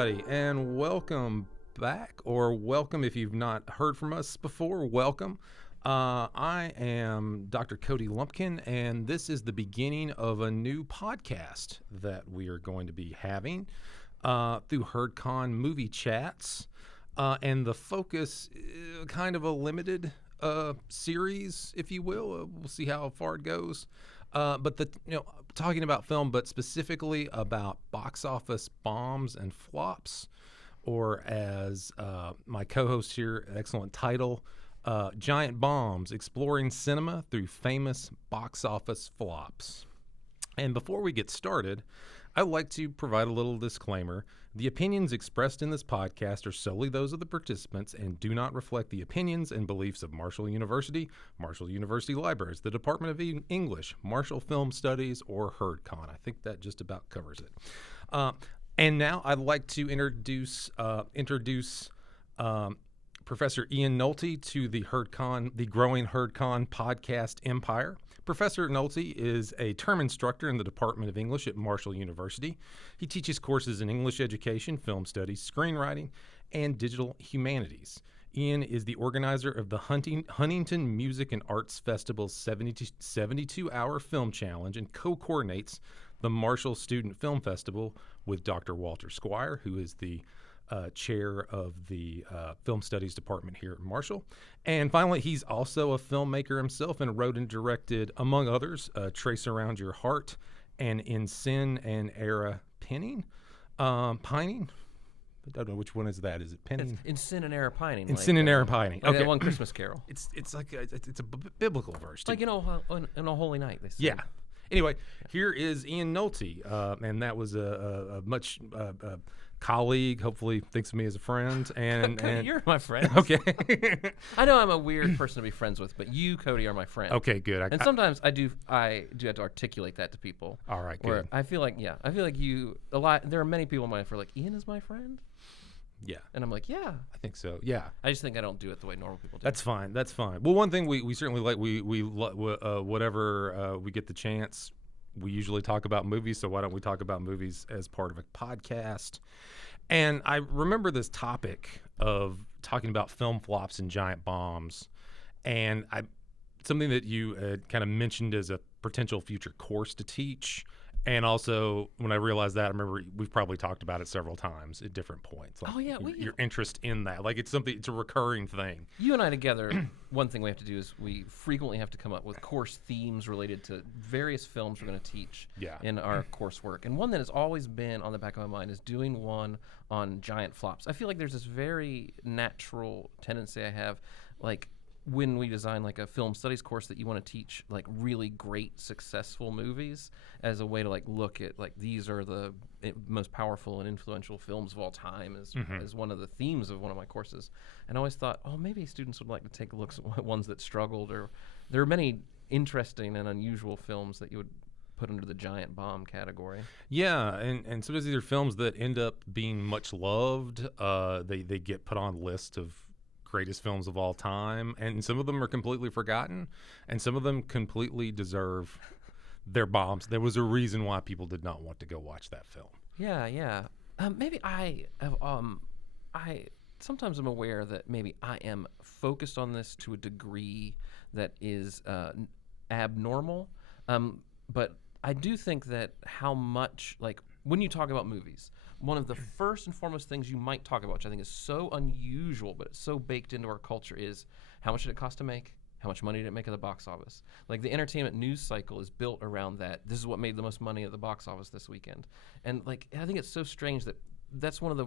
everybody, and welcome back, or welcome if you've not heard from us before. Welcome. I am Dr. Cody Lumpkin, and this is the beginning of a new podcast that we are going to be having through HerdCon Movie Chats. And the focus, kind of a limited series, if you will. We'll see how far it goes. But talking about film, but specifically about box office bombs and flops, or as my co-host here, excellent title, Giant Bombs: Exploring Cinema Through Famous Box Office Flops. And before we get started, I'd like to provide a little disclaimer. The opinions expressed in this podcast are solely those of the participants and do not reflect the opinions and beliefs of Marshall University Libraries, the Department of English, Marshall Film Studies, or HerdCon. I think that just about covers it. And now I'd like to introduce Professor Ian Nolte to the growing HerdCon podcast empire. Professor Nolte is a term instructor in the Department of English at Marshall University. He teaches courses in English education, film studies, screenwriting, and digital humanities. Ian is the organizer of the Huntington Music and Arts Festival's 72-hour film challenge and co-coordinates the Marshall Student Film Festival with Dr. Walter Squire, who is the chair of the film studies department here at Marshall. And finally, he's also a filmmaker himself and wrote and directed, among others, Trace Around Your Heart and In Sin and Error Pining. I don't know which one is that. Is it Pinning? In Sin and Error Pining. In Sin and Error Pining. Like okay. that one Christmas Carol. It's like it's a biblical verse. Too. Like in a Holy Night. They say. Yeah. Anyway, here is Ian Nolte, and that was a much colleague. Hopefully, thinks of me as a friend. And you're my friend. Okay. I know I'm a weird person to be friends with, but you, Cody, are my friend. Okay, good. And sometimes I do have to articulate that to people. All right, where good. I feel like you a lot. There are many people in my life who are like, Ian is my friend. Yeah. And I'm like, yeah. I think so. Yeah. I just think I don't do it the way normal people do. That's fine. That's fine. Well, one thing we certainly like, whatever we get the chance, we usually talk about movies. So why don't we talk about movies as part of a podcast? And I remember this topic of talking about film flops and giant bombs, and something that you kind of mentioned as a potential future course to teach. And also, when I realized that, I remember we've probably talked about it several times at different points. Like your interest in that, like it's a recurring thing. You and I together, one thing we have to do is we frequently have to come up with course themes related to various films we're going to teach in our coursework. And one that has always been on the back of my mind is doing one on giant flops. I feel like there's this very natural tendency I have, like, when we design like a film studies course, that you want to teach like really great successful movies as a way to like look at like these are the most powerful and influential films of all time as one of the themes of one of my courses. And I always thought, oh, maybe students would like to take a look at ones that struggled, or there are many interesting and unusual films that you would put under the giant bomb category. Yeah, and sometimes these are films that end up being much loved. They get put on lists of greatest films of all time, and some of them are completely forgotten, and some of them completely deserve their bombs. There was a reason why people did not want to go watch that film. Yeah. Maybe I have. I sometimes am aware that maybe I am focused on this to a degree that is abnormal. But I do think that how much, like, when you talk about movies, one of the first and foremost things you might talk about, which I think is so unusual, but it's so baked into our culture, is how much did it cost to make? How much money did it make at the box office? Like, the entertainment news cycle is built around that. This is what made the most money at the box office this weekend. And, like, I think it's so strange that that's one of the,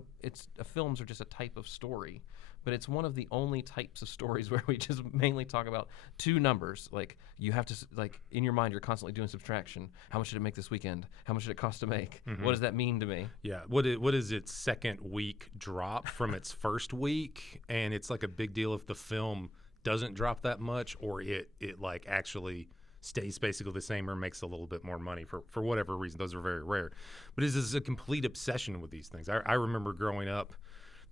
films are just a type of story, but it's one of the only types of stories where we just mainly talk about two numbers. Like, you have to, like, in your mind, you're constantly doing subtraction. How much did it make this weekend? How much did it cost to make? What does that mean to me? Yeah. What is its second week drop from its first week? And it's like a big deal if the film doesn't drop that much, or it like actually stays basically the same or makes a little bit more money for whatever reason. Those are very rare. But it is a complete obsession with these things. I remember growing up,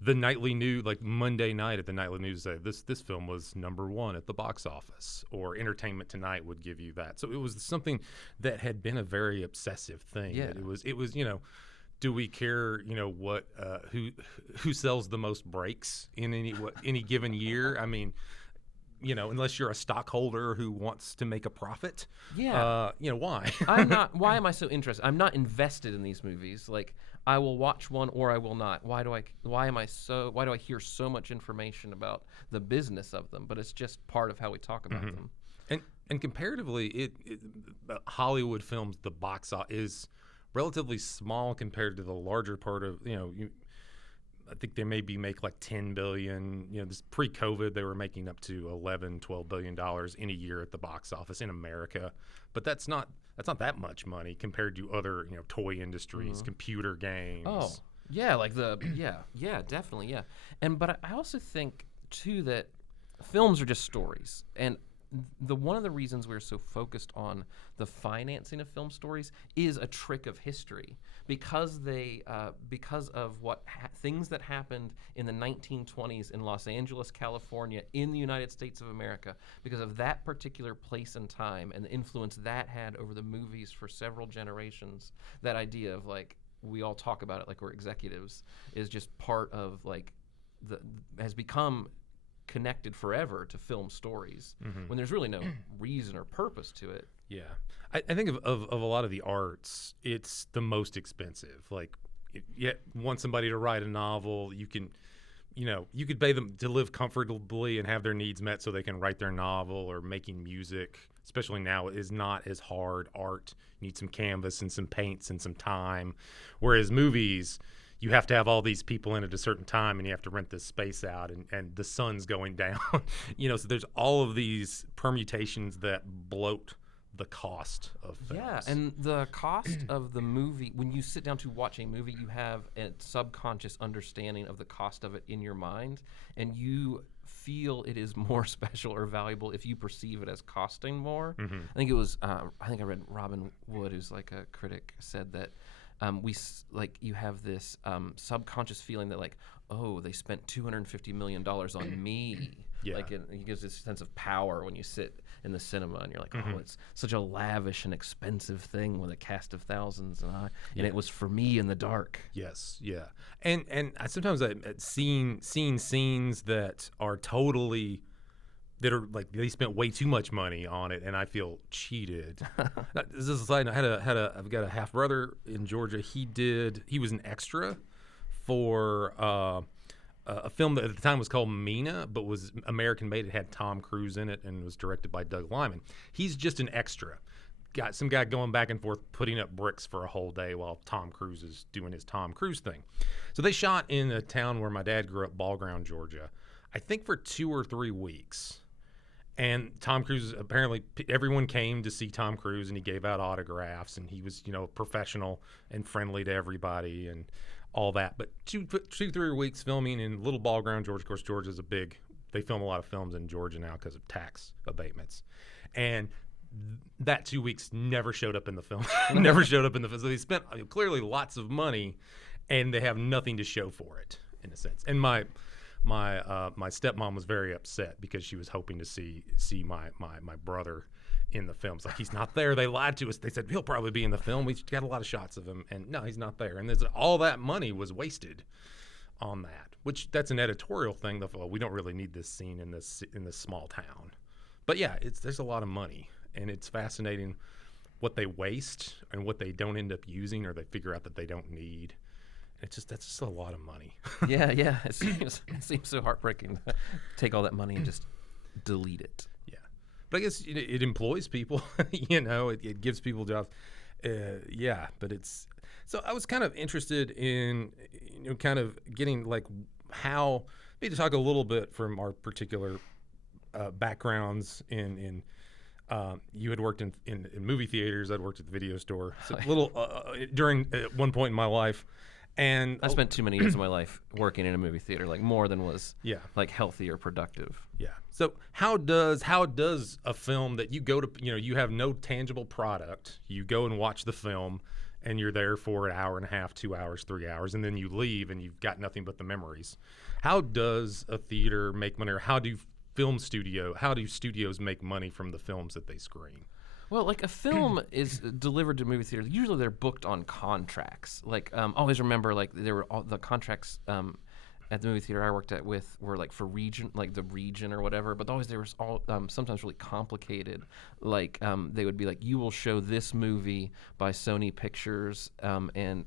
the nightly news, like Monday night at the nightly news, say this film was #1 at the box office, or Entertainment Tonight would give you that. So it was something that had been a very obsessive thing. Yeah. It was do we care, what who sells the most breaks in any given year? I mean, unless you're a stockholder who wants to make a profit. Yeah. Why? I'm not. Why am I so interested? I'm not invested in these movies. Like, I will watch one or I will not. Why do I hear so much information about the business of them? But it's just part of how we talk about them. And comparatively, Hollywood films, the box office is relatively small compared to the larger part of, I think they maybe make like 10 billion. This pre-COVID, they were making up to 11, 12 billion dollars in a year at the box office in America. But that's not that much money compared to other, toy industries, computer games. Oh, yeah, like yeah, definitely, yeah. But I also think too that films are just stories, and one of the reasons we're so focused on the financing of film stories is a trick of history, because of things that happened in the 1920s in Los Angeles, California, in the United States of America, because of that particular place and time and the influence that had over the movies for several generations. That idea of, like, we all talk about it like we're executives, is just part of, like, has become connected forever to film stories, when there's really no reason or purpose to it. Yeah. I think of a lot of the arts, it's the most expensive. Like, you want somebody to write a novel, you could pay them to live comfortably and have their needs met so they can write their novel. Or making music, especially now, is not as hard. Art, you need some canvas and some paints and some time. Whereas movies, you have to have all these people in at a certain time, and you have to rent this space out, and the sun's going down. So there's all of these permutations that bloat the cost of films. Yeah, and the cost of the movie, when you sit down to watch a movie, you have a subconscious understanding of the cost of it in your mind, and you feel it is more special or valuable if you perceive it as costing more. I think it was, I read Robin Wood, who's like a critic, said that you have this subconscious feeling that, like, oh, they spent $250 million on me. Yeah. Like, it gives this sense of power when you sit in the cinema and you're like, oh, it's such a lavish and expensive thing with a cast of thousands, and it was for me in the dark. Yes, yeah. And I sometimes I've seen scenes that are totally, that are like, they spent way too much money on it, and I feel cheated. This is a side note. I've got a half brother in Georgia. He was an extra for a film that at the time was called Mina, but was American made. It had Tom Cruise in it and was directed by Doug Liman. He's just an extra. Got some guy going back and forth putting up bricks for a whole day while Tom Cruise is doing his Tom Cruise thing. So they shot in a town where my dad grew up, Ball Ground, Georgia, I think for 2 or 3 weeks. And Tom Cruise, apparently everyone came to see Tom Cruise, and he gave out autographs, and he was, professional and friendly to everybody and all that. But 3 weeks filming in Little Ball Ground, Georgia. Of course, Georgia's they film a lot of films in Georgia now because of tax abatements. And that 2 weeks never showed up in the film. So they spent clearly lots of money, and they have nothing to show for it, in a sense. And my stepmom was very upset because she was hoping to see my brother in the films. Like, he's not there. They lied to us. They said he'll probably be in the film. We got a lot of shots of him, and no, he's not there. And all that money was wasted on that. Which, that's an editorial thing. Well, we don't really need this scene in this small town. But yeah, there's a lot of money, and it's fascinating what they waste and what they don't end up using, or they figure out that they don't need. That's just a lot of money. Yeah. It seems so heartbreaking to take all that money and just delete it. Yeah, but I guess it employs people. It gives people jobs. But it's, so I was kind of interested in kind of getting, like, how, maybe to talk a little bit from our particular backgrounds in. You had worked in movie theaters. I'd worked at the video store. So a little during one point in my life. And I spent too many years of my life working in a movie theater, like more than was like healthy or productive. Yeah. So how does a film that you go to, you have no tangible product, you go and watch the film, and you're there for an hour and a half, 2 hours, 3 hours, and then you leave and you've got nothing but the memories. How does a theater make money, or how do studios make money from the films that they screen? Well, like a film is delivered to movie theaters. Usually they're booked on contracts. Like always remember, like there were all the contracts at the movie theater I worked at with were like for region, like the region or whatever. But always they were all sometimes really complicated. Like they would be like, you will show this movie by Sony Pictures and.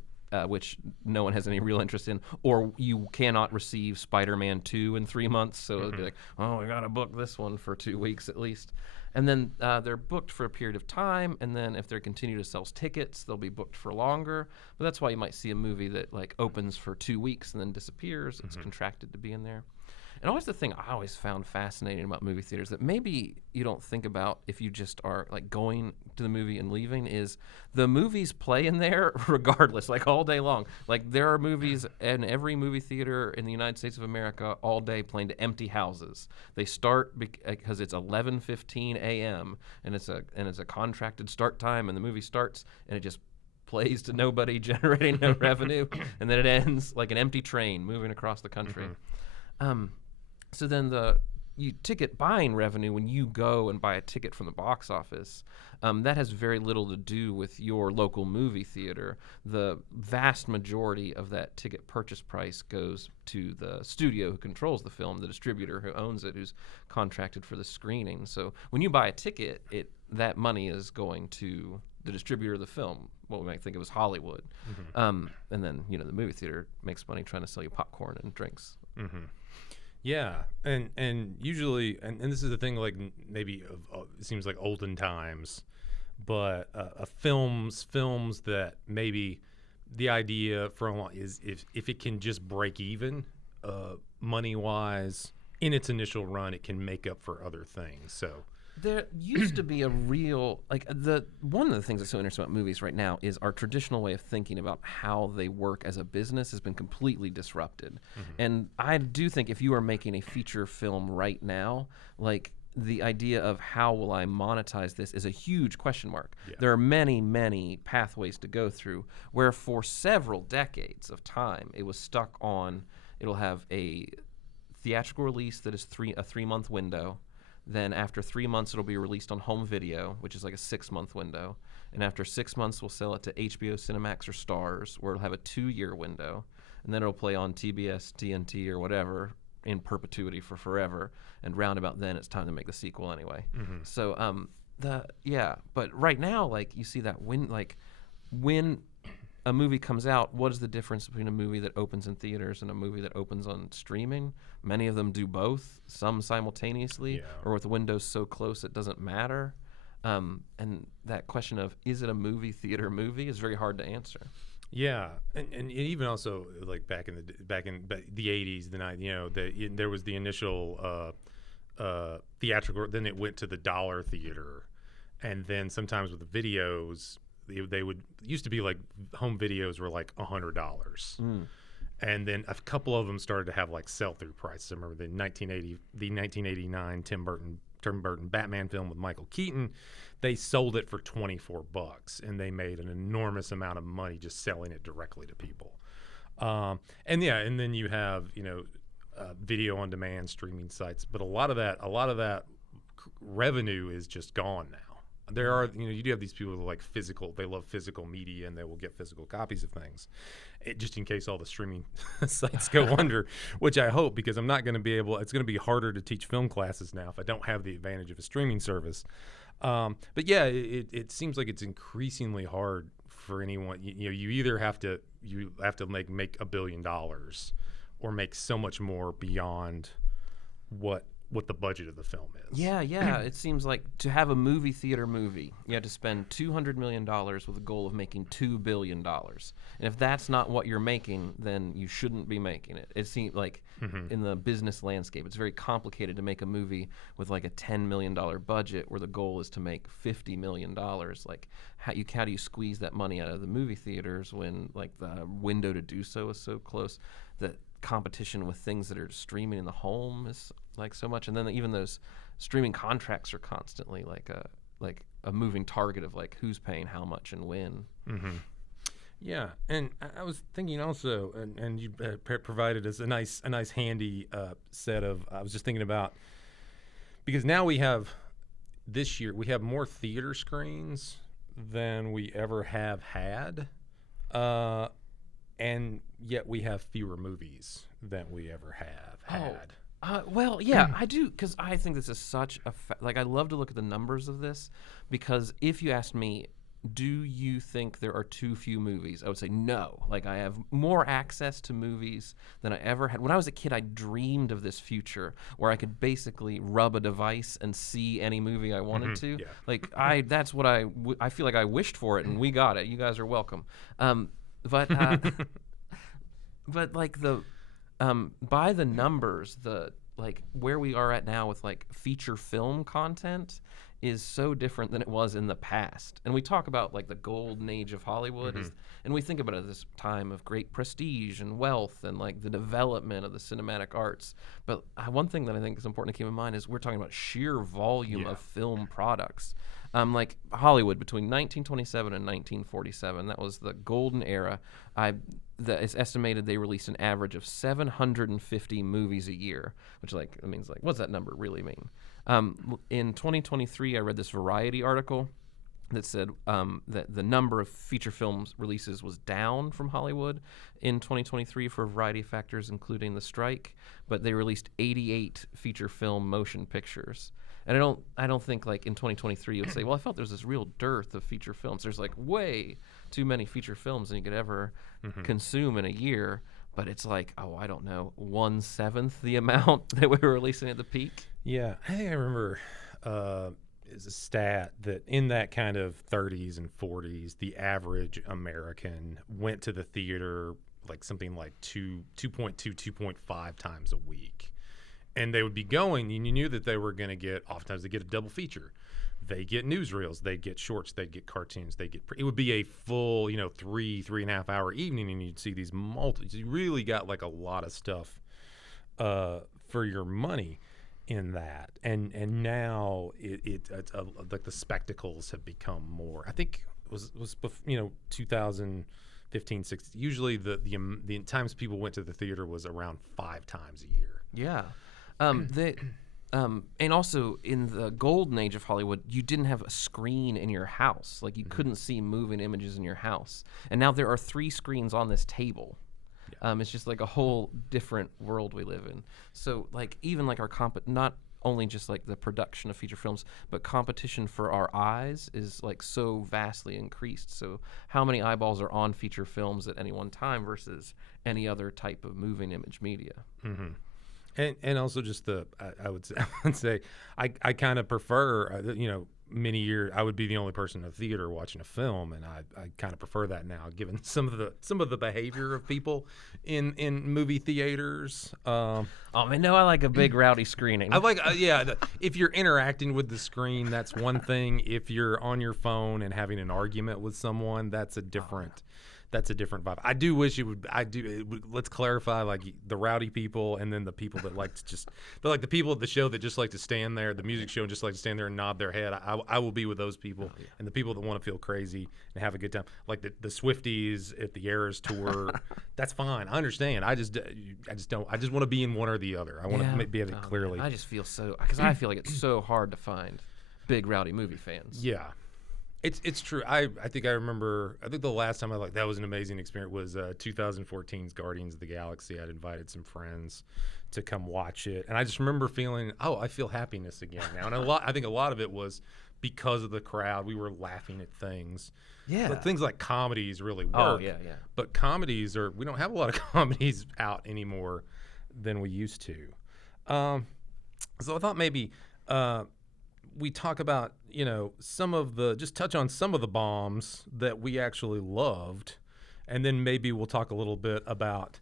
Which no one has any real interest in, or you cannot receive Spider-Man 2 in 3 months. So it'll be like, oh, we gotta book this one for 2 weeks at least. And then they're booked for a period of time, and then if they continue to sell tickets, they'll be booked for longer. But that's why you might see a movie that like opens for 2 weeks and then disappears. It's contracted to be in there. And always the thing I always found fascinating about movie theaters that maybe you don't think about if you just are like going to the movie and leaving is the movies play in there regardless, like all day long. Like there are movies in every movie theater in the United States of America all day playing to empty houses. They start because it's 11:15 a.m. and it's a contracted start time, and the movie starts and it just plays to nobody, generating no revenue, and then it ends like an empty train moving across the country. So then the ticket buying revenue, when you go and buy a ticket from the box office, that has very little to do with your local movie theater. The vast majority of that ticket purchase price goes to the studio who controls the film, the distributor who owns it, who's contracted for the screening. So when you buy a ticket, that money is going to the distributor of the film, what we might think of as Hollywood. And then, the movie theater makes money trying to sell you popcorn and drinks. Yeah, and usually, and this is the thing, like maybe it seems like olden times, but films that maybe the idea from is if it can just break even money wise in its initial run, it can make up for other things. So there used to be a real one of the things that's so interesting about movies right now is our traditional way of thinking about how they work as a business has been completely disrupted. And I do think if you are making a feature film right now, like the idea of how will I monetize this is a huge question mark. Yeah. There are many, many pathways to go through where for several decades of time it was stuck on, it'll have a theatrical release that is a 3-month window. Then after 3 months, it'll be released on home video, which is like a 6-month window. And after 6 months, we'll sell it to HBO, Cinemax, or Starz, where it'll have a 2-year window. And then it'll play on TBS, TNT, or whatever in perpetuity for forever. And round about then, it's time to make the sequel anyway. So, but right now, like you see that when a movie comes out, what is the difference between a movie that opens in theaters and a movie that opens on streaming? Many of them do both, some simultaneously, or with windows so close it doesn't matter. And that question of, is it a movie theater movie is very hard to answer. Yeah, and even also like back in the 80s, the 90s, there was the initial theatrical, then it went to the dollar theater, and then sometimes with the videos, they would used to be like home videos were like $100, and then a couple of them started to have like sell-through prices. I remember the 1989 Tim Burton Batman film with Michael Keaton. They sold it for $24, and they made an enormous amount of money just selling it directly to people. And then you have video on demand streaming sites, but a lot of that revenue is just gone now. There are, you do have these people who like they love physical media, and they will get physical copies of things, just in case all the streaming sites go under, which I hope, because I'm not going to be it's going to be harder to teach film classes now if I don't have the advantage of a streaming service. But yeah, it seems like it's increasingly hard for anyone. You either have to make $1 billion or make so much more beyond what the budget of the film is. Yeah. It seems like to have a movie theater movie, you have to spend $200 million with a goal of making $2 billion. And if that's not what you're making, then you shouldn't be making it. It seems like in the business landscape, it's very complicated to make a movie with like a $10 million budget where the goal is to make $50 million. Like how do you squeeze that money out of the movie theaters when like the window to do so is so close? That competition with things that are streaming in the home is like so much, and then even those streaming contracts are constantly like a moving target of like who's paying how much and when. Yeah, and I was thinking also, and you provided us a nice handy set of. I was just thinking about, because now we have, this year we have more theater screens than we ever have had, and yet we have fewer movies than we ever have had. Well, yeah, I do, because I think this is such a like. I love to look at the numbers of this, because if you asked me, do you think there are too few movies? I would say no. Like, I have more access to movies than I ever had. When I was a kid, I dreamed of this future where I could basically rub a device and see any movie I wanted to. Yeah. Like, that's what I feel like I wished for it, and we got it. You guys are welcome. But but like by the numbers, like where we are at now with like feature film content is so different than it was in the past. And we talk about like the golden age of Hollywood, and we think about it as this time of great prestige and wealth and like the development of the cinematic arts. But one thing that I think is important to keep in mind is we're talking about sheer volume of film products. Like Hollywood between 1927 and 1947, that was the golden era. It's estimated they released an average of 750 movies a year, which like it means like what's that number really mean? In 2023, I read this Variety article that said that the number of feature films releases was down from Hollywood in 2023 for a variety of factors, including the strike. But they released 88 feature film motion pictures. And I don't think like in 2023 you would say, well, I felt there's this real dearth of feature films. There's like way too many feature films than you could ever consume in a year. But it's like, I don't know, 1/7 the amount that we were releasing at the peak. Yeah, I think I remember is a stat that in that kind of 30s and 40s, the average American went to the theater like something like 2.5 times a week. And they would be going, and you knew that they were going to get, oftentimes they get a double feature. They get newsreels, they get shorts, they get cartoons, it would be a full, 3.5 hour evening, and you'd see these you really got like a lot of stuff for your money in that. And now it's like the spectacles have become more, I think it was 2015, 16, usually the times people went to the theater was around 5 times a year. Yeah. And also in the golden age of Hollywood, you didn't have a screen in your house. Like you couldn't see moving images in your house. And now there are 3 screens on this table. Yeah. It's just like a whole different world we live in. So like even like our not only just like the production of feature films, but competition for our eyes is like so vastly increased. So how many eyeballs are on feature films at any one time versus any other type of moving image media? Mm-hmm. And also just I would say I kind of prefer many years I would be the only person in the theater watching a film, and I kind of prefer that now, given some of the behavior of people in movie theaters. Oh man, no, I like a big rowdy screening. I like if you're interacting with the screen, that's one thing. If you're on your phone and having an argument with someone, that's a different. That's a different vibe. I do wish let's clarify, like the rowdy people and then the people that like to they're like the people at the show that just like to stand there, the music show, and just like to stand there and nod their head. I will be with those people. And the people that want to feel crazy and have a good time. Like the Swifties at the Eras tour, that's fine. I understand. I just don't. I just want to be in one or the other. I want to be able to clearly. Man, I just feel because I feel like it's so hard to find big rowdy movie fans. Yeah. It's true. I think I remember. I think the last time that was an amazing experience was 2014's Guardians of the Galaxy. I'd invited some friends to come watch it, and I just remember feeling, I feel happiness again now. And I think a lot of it was because of the crowd. We were laughing at things. Yeah. But things like comedies really work. Oh yeah. But we don't have a lot of comedies out anymore than we used to. So I thought maybe. We talk about, just touch on some of the bombs that we actually loved, and then maybe we'll talk a little bit about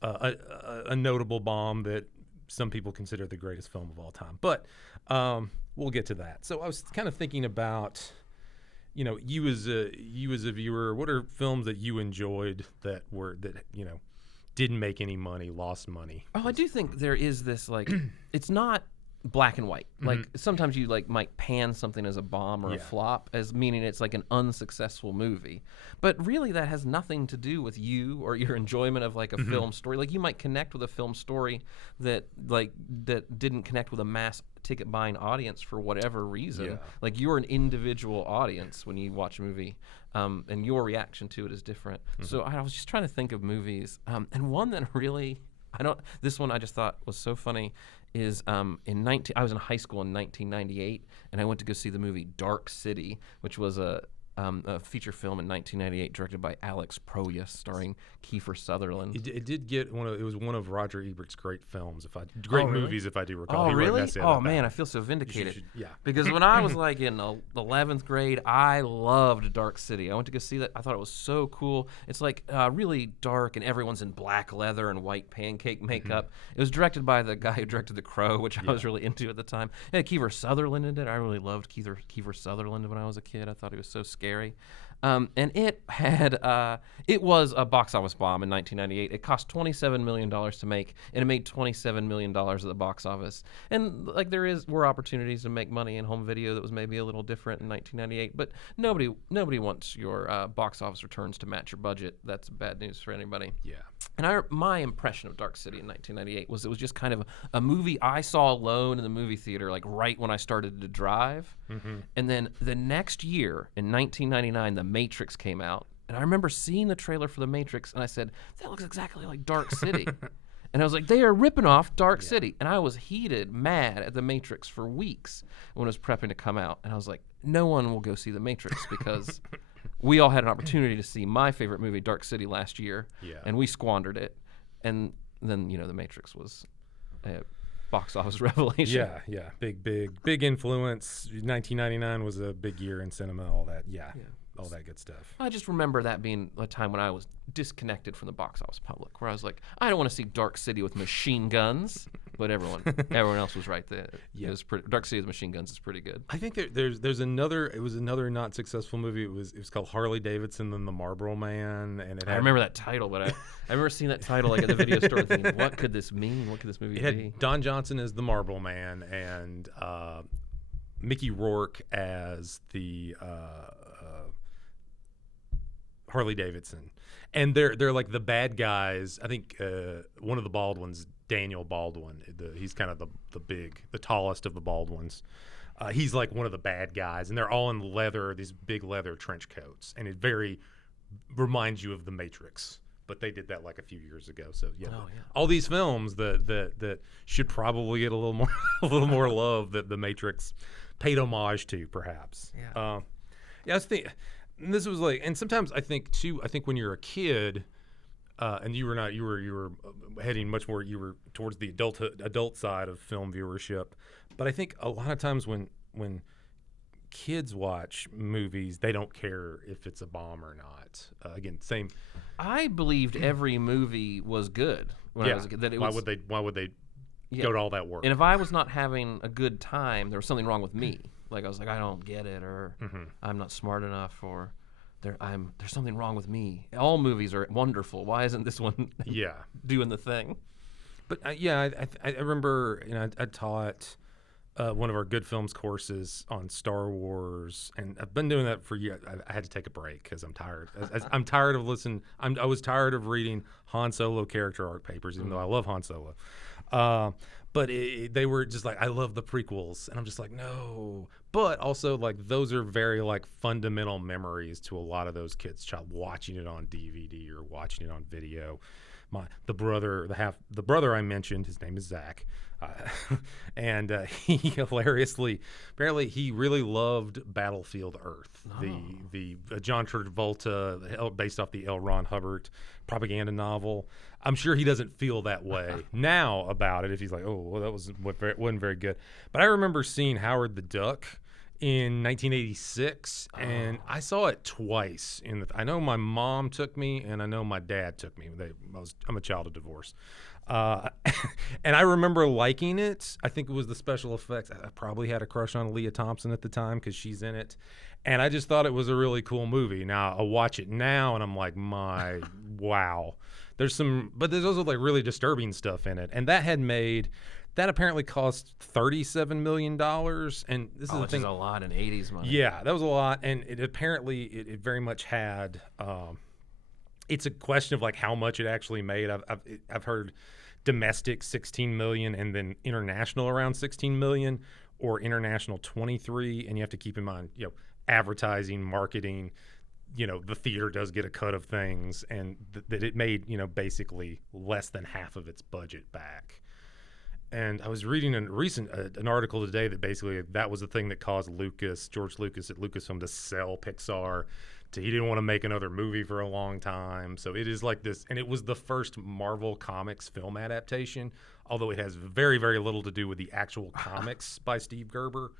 a notable bomb that some people consider the greatest film of all time. But we'll get to that. So I was kind of thinking about, you as a viewer, what are films that you enjoyed that didn't make any money, lost money? Oh, I do think there is this, like, it's not black and white. Like sometimes you like might pan something as a bomb or a flop as meaning it's like an unsuccessful movie. But really that has nothing to do with you or your enjoyment of like a film story. Like you might connect with a film story that didn't connect with a mass ticket buying audience for whatever reason. Yeah. Like you're an individual audience when you watch a movie, and your reaction to it is different. So I was just trying to think of movies, and one that really this one I just thought was so funny is I was in high school in 1998, and I went to go see the movie Dark City, which was a feature film in 1998 directed by Alex Proyas, starring Kiefer Sutherland. It did get it was one of Roger Ebert's great films, movies, if I do recall. Oh, He wrote an really? essay Oh, about man, that. I feel so vindicated. Yeah. Because when I was like in 11th grade, I loved Dark City. I went to go see that. I thought it was so cool. It's like really dark, and everyone's in black leather and white pancake makeup. It was directed by the guy who directed The Crow, which I was really into at the time. It had Kiefer Sutherland in it. I really loved Kiefer Sutherland when I was a kid. I thought he was so scary. And it was a box office bomb in 1998. It cost $27 million to make, and it made $27 million at the box office. And like were opportunities to make money in home video that was maybe a little different in 1998, but nobody wants your box office returns to match your budget. That's bad news for anybody. Yeah. And my impression of Dark City in 1998 was it was just kind of a movie I saw alone in the movie theater, like right when I started to drive. And then the next year, in 1999, The Matrix came out. And I remember seeing the trailer for The Matrix, and I said, that looks exactly like Dark City. And I was like, they are ripping off Dark City. And I was mad at The Matrix for weeks when it was prepping to come out. And I was like, no one will go see The Matrix because we all had an opportunity to see my favorite movie, Dark City, last year. And we squandered it. And then, The Matrix was a box office revelation. Yeah. Big influence. 1999 was a big year in cinema, all that. Yeah. All that good stuff. I just remember that being a time when I was disconnected from the box office public, where I was like, I don't want to see Dark City with machine guns, but everyone else was right there. Yeah, Dark City with machine guns is pretty good. I think there's another. It was another not successful movie. It was called Harley Davidson and the Marlboro Man, and I remember that title, but I remember seeing that title like at the video store, thinking, what could this mean? What could this movie be? It had Don Johnson as the Marlboro Man and Mickey Rourke as the Harley Davidson, and they're like the bad guys. I think one of the bald ones, Daniel Baldwin, he's kind of the tallest of the bald ones. He's like one of the bad guys, and they're all in leather, these big leather trench coats, and it very reminds you of The Matrix. But they did that like a few years ago. So all these films that should probably get a little more love that The Matrix paid homage to, perhaps. I was thinking. And this was like, and sometimes I think when you're a kid, and you were heading much more, you were towards the adult side of film viewership. But I think a lot of times when kids watch movies, they don't care if it's a bomb or not. Again, same. I believed every movie was good when I was a kid. Why would they go to all that work? And if I was not having a good time, there was something wrong with me. Like I was like, I don't get it, or I'm not smart enough, or there's something wrong with me. All movies are wonderful. Why isn't this one doing the thing? But I remember I taught one of our good films courses on Star Wars, and I've been doing that for years. I had to take a break because I'm tired. I'm tired of listening. I was tired of reading Han Solo character arc papers, even though I love Han Solo. But they were just like, I love the prequels, and I'm just like, no. But also, like, those are very like fundamental memories to a lot of those kids' child watching it on DVD or watching it on video. The brother I mentioned, his name is Zach, and he hilariously, apparently, he really loved Battlefield Earth, the John Travolta based off the L. Ron Hubbard propaganda novel. I'm sure he doesn't feel that way now about it. If he's like, oh, well, that wasn't very good. But I remember seeing Howard the Duck in 1986, and I saw it twice. I know my mom took me, and I know my dad took me. I'm a child of divorce. And I remember liking it. I think it was the special effects. I probably had a crush on Leah Thompson at the time because she's in it. And I just thought it was a really cool movie. Now, I'll watch it now, and I'm like, wow. But there's also like really disturbing stuff in it. And that had made That apparently cost $37 million. And this is the which thing. is a lot in 80s money. Yeah, that was a lot. And it very much had, it's a question of like how much it actually made. I've heard domestic 16 million and then international around 16 million, or international 23. And you have to keep in mind, advertising, marketing, the theater does get a cut of things, and that it made, basically less than half of its budget back. And I was reading an article today that basically that was the thing that caused George Lucas at Lucasfilm, to sell Pixar. He didn't want to make another movie for a long time. So it is like this, and it was the first Marvel Comics film adaptation, although it has very, very little to do with the actual comics by Steve Gerber.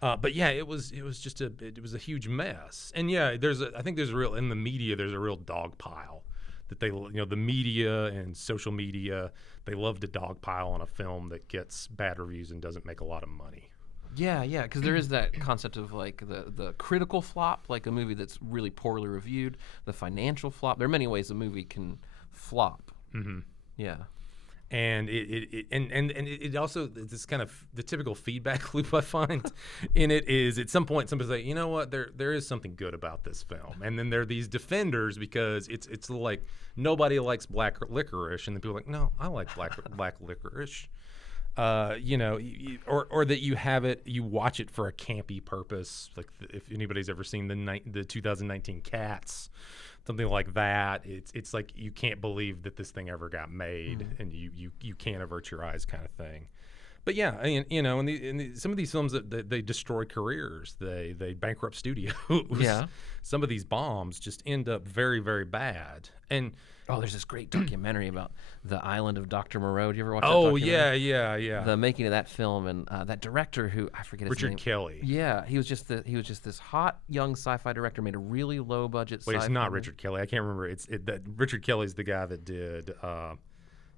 But yeah, it was a huge mess. And yeah, I think there's in the media, there's a real dog pile that the media and social media, they love to dogpile on a film that gets bad reviews and doesn't make a lot of money. Yeah, because there is that concept of like the critical flop, like a movie that's really poorly reviewed, the financial flop. There are many ways a movie can flop. Mm-hmm. Yeah. And it also, this kind of the typical feedback loop I find in it is, at some point somebody's like, you know what, there is something good about this film, and then there are these defenders because it's like nobody likes black licorice, and then people are like, no, I like black licorice, or that you watch it for a campy purpose, like if anybody's ever seen the 2019 Cats. Something like that. It's like you can't believe that this thing ever got made, and you can't avert your eyes, kind of thing. But yeah, and some of these films that they destroy careers, they bankrupt studios. Yeah. Some of these bombs just end up very, very bad. And there's this great documentary about the island of Dr. Moreau. Did you ever watch that oh documentary? yeah. The making of that film, and that director who I forget his name. Richard Kelly. Yeah, he was just this hot young sci-fi director, made a really low budget. Wait, sci-fi it's not movie. Richard Kelly. I can't remember. Richard Kelly's the guy that did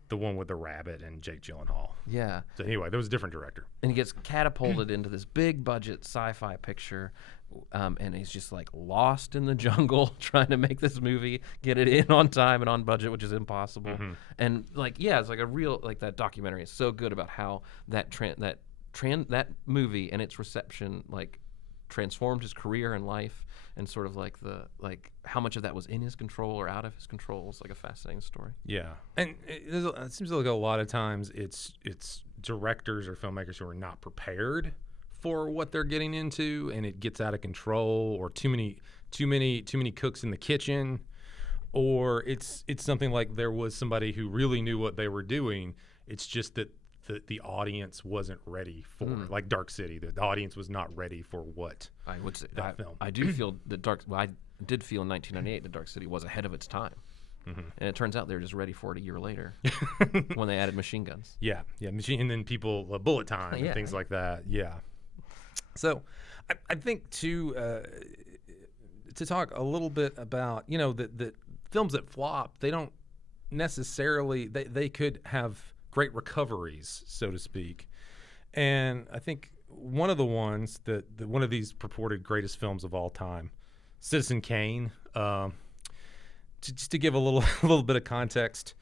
the one with the rabbit and Jake Gyllenhaal. Yeah. So anyway, there was a different director. And he gets catapulted into this big budget sci-fi picture, and he's just like lost in the jungle trying to make this movie, get it in on time and on budget, which is impossible. Mm-hmm. And it's like a real, like, that documentary is so good about how that movie and its reception like transformed his career and life, and sort of like how much of that was in his control or out of his control. It's like a fascinating story. Yeah, and it seems like a lot of times it's directors or filmmakers who are not prepared for what they're getting into, and it gets out of control, or too many cooks in the kitchen, or it's something like there was somebody who really knew what they were doing. It's just that the audience wasn't ready for it. Like Dark City, the audience was not ready for what I would say. film. I do feel that I did feel in 1998 that Dark City was ahead of its time. Mm-hmm. And it turns out they were just ready for it a year later when they added machine guns. Yeah, and then people bullet time and things like that. Yeah. So, I think to talk a little bit about the films that flop, they don't necessarily they could have great recoveries, so to speak. And I think one of the ones one of these purported greatest films of all time, Citizen Kane. Just to give a little bit of context,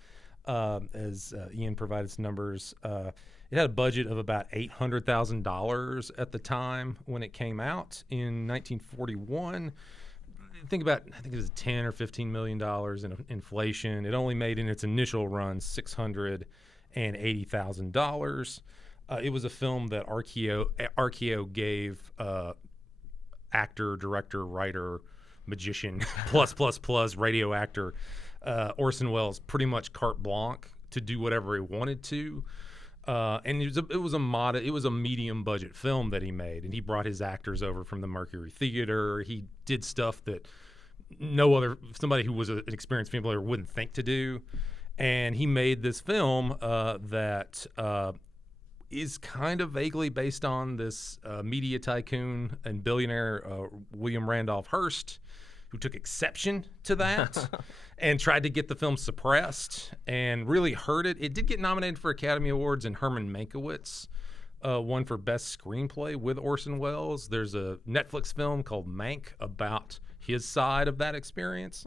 as Ian provided some numbers, it had a budget of about $800,000 at the time when it came out in 1941. I think it was $10 or $15 million in inflation. It only made in its initial run $680,000. It was a film that RKO gave actor, director, writer, magician, plus radio actor Orson Welles pretty much carte blanche to do whatever he wanted to. And it was a medium budget film that he made, and he brought his actors over from the Mercury Theater. He did stuff that somebody who was an experienced film player wouldn't think to do. And he made this film that is kind of vaguely based on this media tycoon and billionaire William Randolph Hearst, who took exception to that and tried to get the film suppressed and really hurt it. It did get nominated for Academy Awards, and Herman Mankiewicz won for Best Screenplay with Orson Welles. There's a Netflix film called Mank about his side of that experience.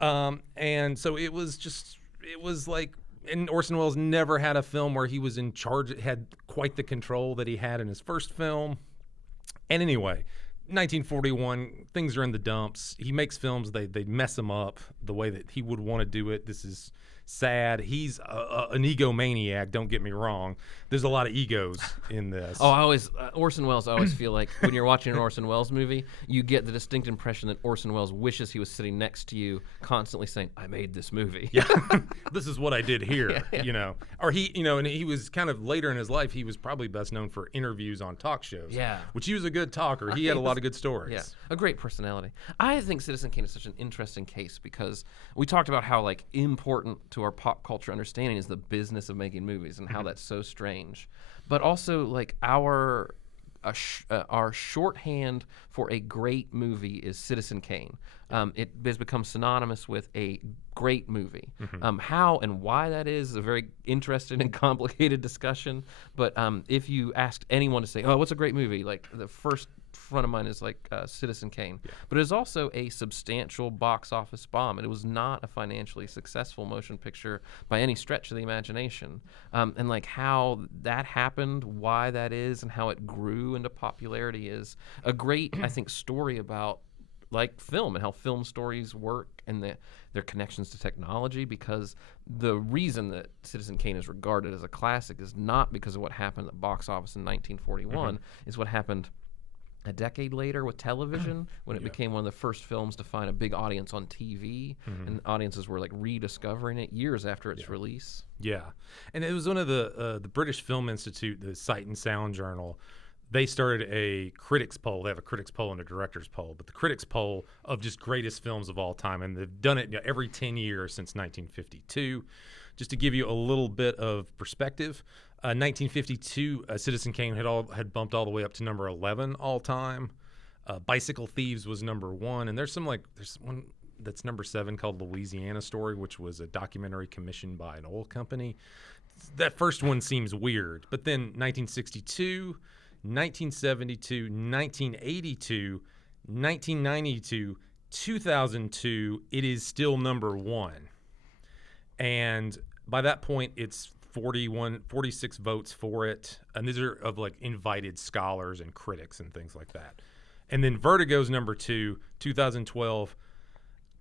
And so it was like and Orson Welles never had a film where he was in charge, had quite the control that he had in his first film. And anyway, 1941, things are in the dumps. He makes films, they mess him up the way that he would want to do it. This is sad. He's an egomaniac, don't get me wrong. There's a lot of egos in this. Oh, I always Orson Welles. I always feel like when you're watching an Orson Welles movie, you get the distinct impression that Orson Welles wishes he was sitting next to you, constantly saying, "I made this movie." Yeah, this is what I did here. You know, or he, you know, and he was kind of later in his life. He was probably best known for interviews on talk shows. Yeah, which he was a good talker. He had a lot of good stories. Yeah, a great personality. I think Citizen Kane is such an interesting case because we talked about how like important to our pop culture understanding is the business of making movies and how that's so strange, but also like our shorthand for a great movie is Citizen Kane. It has become synonymous with a great movie. How and why that is a very interesting and complicated discussion. But if you asked anyone to say, "Oh, what's a great movie?" like the first front of mind is like Citizen Kane. Yeah. But it is also a substantial box office bomb. And it was not a financially successful motion picture by any stretch of the imagination. And like how that happened, why that is, and how it grew into popularity is a great, I think, story about like film and how film stories work and their connections to technology, because the reason that Citizen Kane is regarded as a classic is not because of what happened at the box office in 1941, is what happened a decade later with television, when it became one of the first films to find a big audience on TV, and audiences were like rediscovering it years after its release. Yeah, and it was one of the British Film Institute, the Sight and Sound Journal. They started a critics poll. They have a critics poll and a director's poll, but the critics poll of just greatest films of all time, and they've done it every 10 years since 1952. Just to give you a little bit of perspective, 1952, Citizen Kane had bumped all the way up to number 11 all time. Bicycle Thieves was number 1, and there's one that's number 7 called Louisiana Story, which was a documentary commissioned by an oil company. That first one seems weird, but then 1962, 1972, 1982, 1992, 2002, it is still number 1. And by that point, it's 46 votes for it. And these are of like invited scholars and critics and things like that. And then Vertigo's number 2, 2012.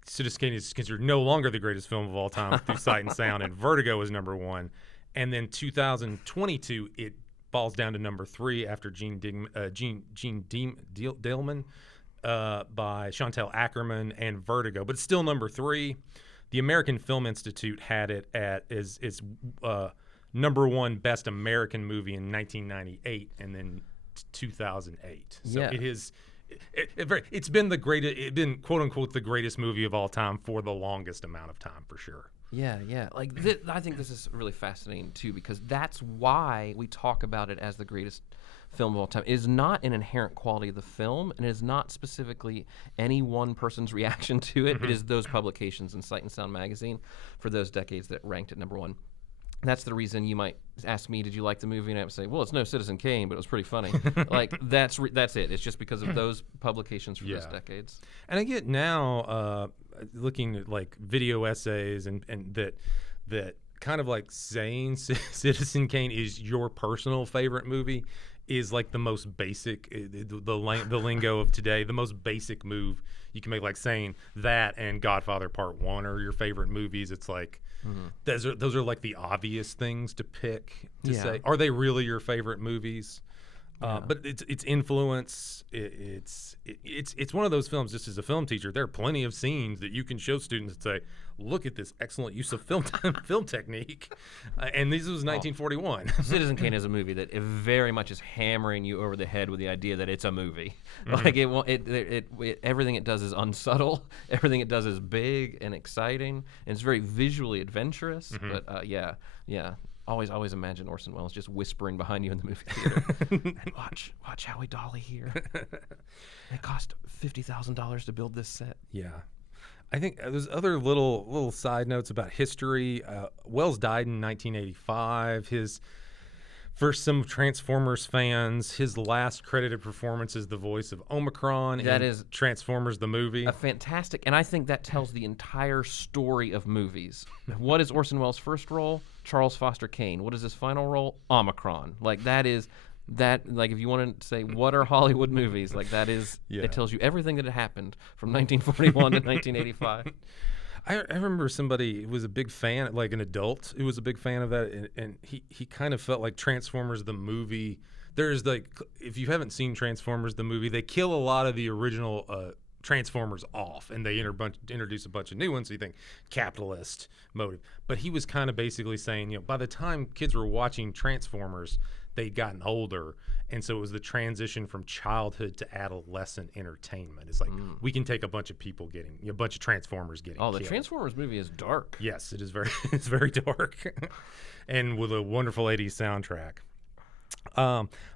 Citizen Kane is considered no longer the greatest film of all time through Sight and Sound, and Vertigo is number 1. And then 2022, it falls down to number 3 after Gene Dillman by Chantal Ackerman and Vertigo, but it's still number 3. The American Film Institute had it at its number 1 best American movie in 1998, and then 2008. So it is. It's been quote unquote the greatest movie of all time for the longest amount of time, for sure. Yeah. Like I think this is really fascinating too, because that's why we talk about it as the greatest film of all time. It is not an inherent quality of the film, and it is not specifically any one person's reaction to it. It is those publications in Sight and Sound magazine for those decades that ranked it number 1. That's the reason you might ask me, did you like the movie? And I would say, well, it's no Citizen Kane, but it was pretty funny. Like, that's it. It's just because of those publications for those decades. And I get now, looking at, like, video essays and that kind of, like, saying Citizen Kane is your personal favorite movie is, like, the most basic, the lingo of today, the most basic move you can make, like saying that and Godfather Part 1 are your favorite movies. It's like, those are like the obvious things to pick to say. Are they really your favorite movies? But it's influence. It's one of those films. Just as a film teacher, there are plenty of scenes that you can show students and say, "Look at this excellent use of film technique." And this was 1941. Citizen Kane is a movie that it very much is hammering you over the head with the idea that it's a movie. Like everything it does is unsubtle. Everything it does is big and exciting, and it's very visually adventurous. But yeah. Always imagine Orson Welles just whispering behind you in the movie theater. And watch Howie Dolly here. It cost $50,000 to build this set. Yeah. I think there's other little side notes about history. Welles died in 1985. His For some Transformers fans, his last credited performance is the voice of Omicron That in is Transformers the movie. a fantastic, and I think that tells the entire story of movies. What is Orson Welles' first role? Charles Foster Kane. What is his final role? Omicron. Like that is that. Like if you want to say what are Hollywood movies, like that is. Yeah. It tells you everything that had happened from 1941 to 1985. I remember somebody who was a big fan, like an adult who was a big fan of that, and he kind of felt like Transformers the movie. There's like, if you haven't seen Transformers the movie, they kill a lot of the original Transformers off, and they introduce a bunch of new ones. So you think capitalist motive, but he was kind of basically saying, by the time kids were watching Transformers, they'd gotten older, and so it was the transition from childhood to adolescent entertainment. It's like we can take a bunch of people getting, a bunch of Transformers getting. Oh, the killed. Transformers movie is dark. Yes, it is very, it's very dark, and with a wonderful '80s soundtrack.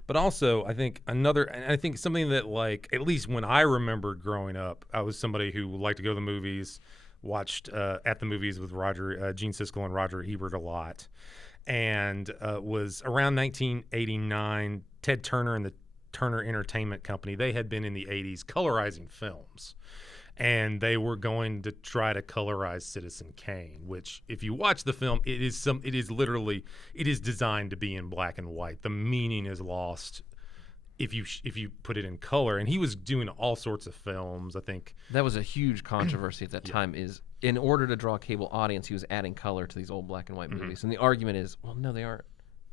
But also, I think and I think something that, like, at least when I remembered growing up, I was somebody who liked to go to the movies, watched at the movies with Gene Siskel and Roger Ebert a lot. And was around 1989, Ted Turner and the Turner Entertainment Company, they had been in the 80s colorizing films. And they were going to try to colorize Citizen Kane, which, if you watch the film, it is designed to be in black and white. The meaning is lost if you put it in color. And he was doing all sorts of films, I think. That was a huge controversy at that time. Is in order to draw a cable audience, he was adding color to these old black and white movies. And the argument is, well, no, they aren't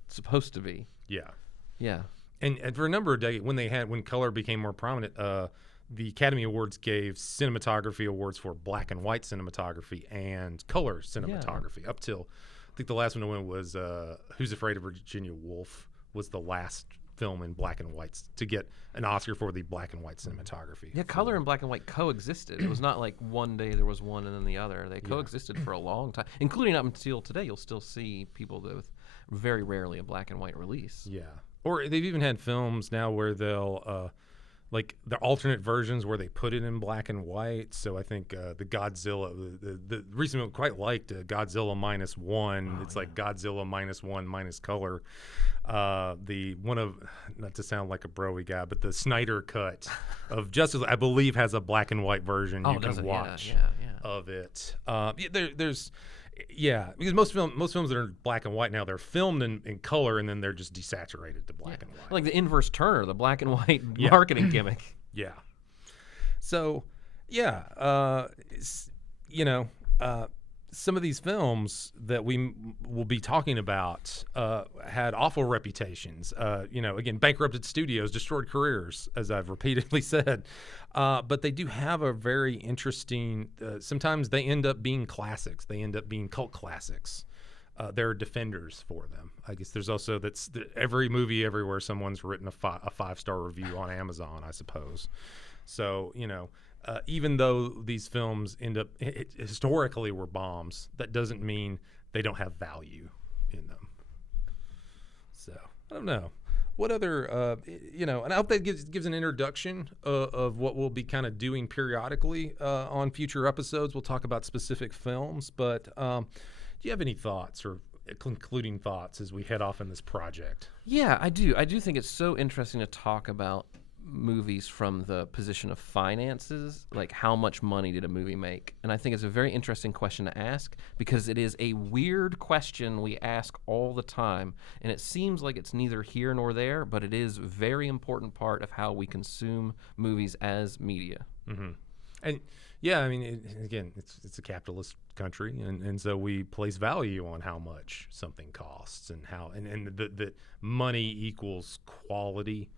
supposed to be. Yeah. Yeah. And for a number of decades, when color became more prominent, the Academy Awards gave cinematography awards for black and white cinematography and color cinematography. Up till, I think the last one to win was Who's Afraid of Virginia Woolf was the last film in black and whites to get an Oscar for the black and white cinematography. Yeah, color and black and white coexisted. It was not like one day there was one and then the other. They coexisted for a long time, including up until today. You'll still see people with very rarely a black and white release. Yeah. Or they've even had films now where they'll like the alternate versions where they put it in black and white. So I think the Godzilla, the recent one quite liked Godzilla -1. It's like Godzilla -1 minus color. The one of, not to sound like a broy guy, but the Snyder cut of Justice, I believe, has a black and white version you can watch of it. Because most films that are in black and white now, they're filmed in color and then they're just desaturated to black and white. Like the inverse Turner, the black and white marketing gimmick. Yeah. So, some of these films that we will be talking about had awful reputations. Again, bankrupted studios, destroyed careers, as I've repeatedly said. But they do have a very interesting, sometimes they end up being classics. They end up being cult classics. There are defenders for them. I guess there's also every movie everywhere someone's written a 5-star review on Amazon, I suppose. So, even though these films end up historically were bombs, that doesn't mean they don't have value in them. So I don't know what other and I hope that gives an introduction of what we'll be kind of doing periodically on future episodes. We'll talk about specific films, but do you have any thoughts or concluding thoughts as we head off in this project? Yeah, I do. I do think it's so interesting to talk about movies from the position of finances, like how much money did a movie make? And I think it's a very interesting question to ask because it is a weird question we ask all the time, and it seems like it's neither here nor there, but it is a very important part of how we consume movies as media. Mm-hmm. And yeah, I mean, again, it's a capitalist country, and so we place value on how much something costs and how and the money equals quality.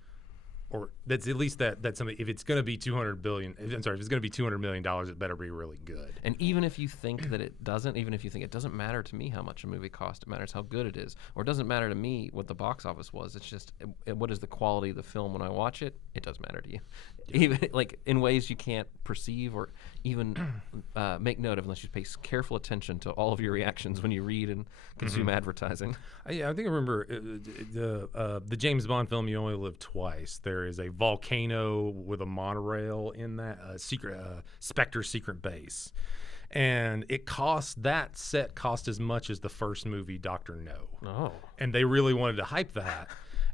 Or that's at least that's something. If it's going to be if it's going to be $200 million, it better be really good. And even if you think that it doesn't, even if you think it doesn't matter to me how much a movie cost, it matters how good it is. Or it doesn't matter to me what the box office was. It's just what is the quality of the film when I watch it. It does matter to you, even like in ways you can't perceive or even make note of unless you pay careful attention to all of your reactions when you read and consume advertising. I think I remember the James Bond film "You Only Live Twice." There is a volcano with a monorail in that Spectre secret base, and that set cost as much as the first movie, Dr. No. Oh. And they really wanted to hype that.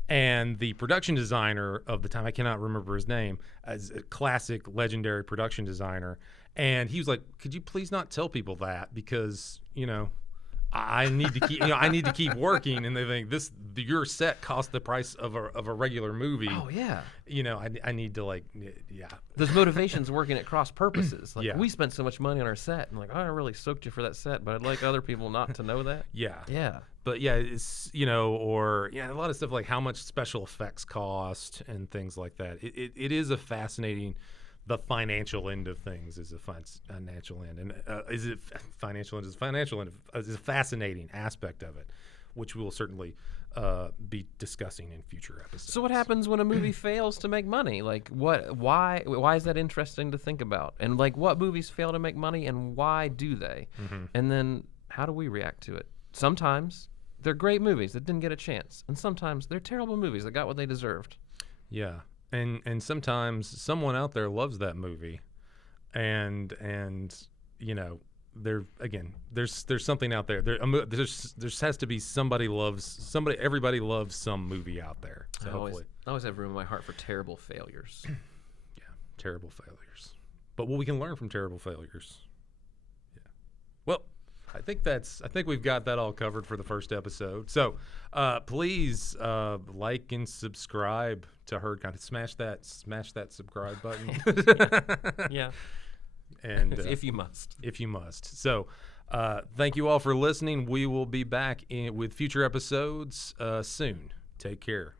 And the production designer of the time, I cannot remember his name, as a classic legendary production designer, and he was like, "Could you please not tell people that, because I need to keep I need to keep working." And they think your set cost the price of a regular movie. Oh yeah. I need to Those motivations working at cross purposes. Like, Yeah. we spent so much money on our set, and I really soaked you for that set, but I'd like other people not to know that. Yeah. Yeah. But yeah, it's a lot of stuff like how much special effects cost and things like that. It is a fascinating. The financial end of things is a financial end, and financial end is a fascinating aspect of it, which we will certainly be discussing in future episodes. So what happens when a movie fails to make money? Like, why is that interesting to think about? And like, what movies fail to make money, and why do they? Mm-hmm. And then how do we react to it? Sometimes they're great movies that didn't get a chance, and sometimes they're terrible movies that got what they deserved. Yeah, and sometimes someone out there loves that movie, and there's something out there. There has to be everybody loves some movie out there. So hopefully, I always have room in my heart for terrible failures. Yeah, terrible failures. But what we can learn from terrible failures. Yeah. Well, I think we've got that all covered for the first episode. So please like and subscribe to Herd Content. Smash that subscribe button. Yeah. And if you must. If you must. So thank you all for listening. We will be back with future episodes soon. Take care.